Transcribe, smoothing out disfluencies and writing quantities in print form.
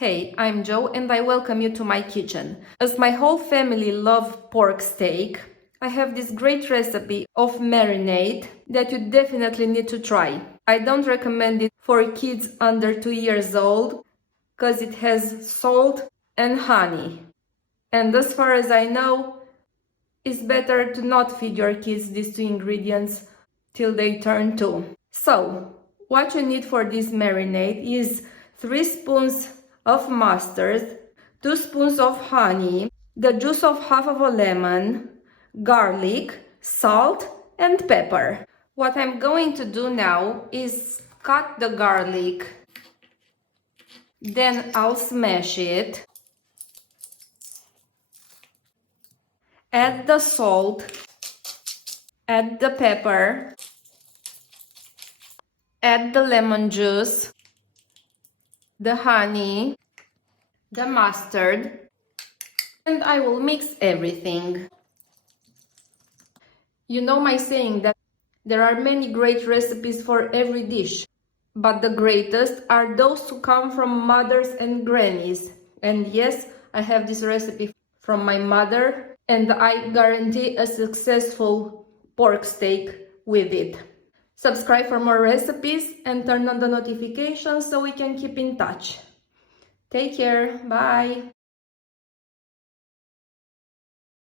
Hey, I'm Joe and I welcome you to my kitchen. As my whole family love pork steak, I have this great recipe of marinade that you definitely need to try. I don't recommend it for kids under 2 years old because it has salt and honey. And as far as I know, it's better to not feed your kids these two ingredients till they turn 2. So, what you need for this marinade is 3 spoons of mustard, 2 spoons of honey, the juice of half of a lemon, garlic, salt, and pepper. What I'm going to do now is cut the garlic, then I'll smash it, add the salt, add the pepper, add the lemon juice, the honey, the mustard, and I will mix everything. You know my saying that there are many great recipes for every dish, but the greatest are those who come from mothers and grannies. And yes, I have this recipe from my mother, and I guarantee a successful pork steak with it. Subscribe for more recipes and turn on the notifications so we can keep in touch. Take care. Bye.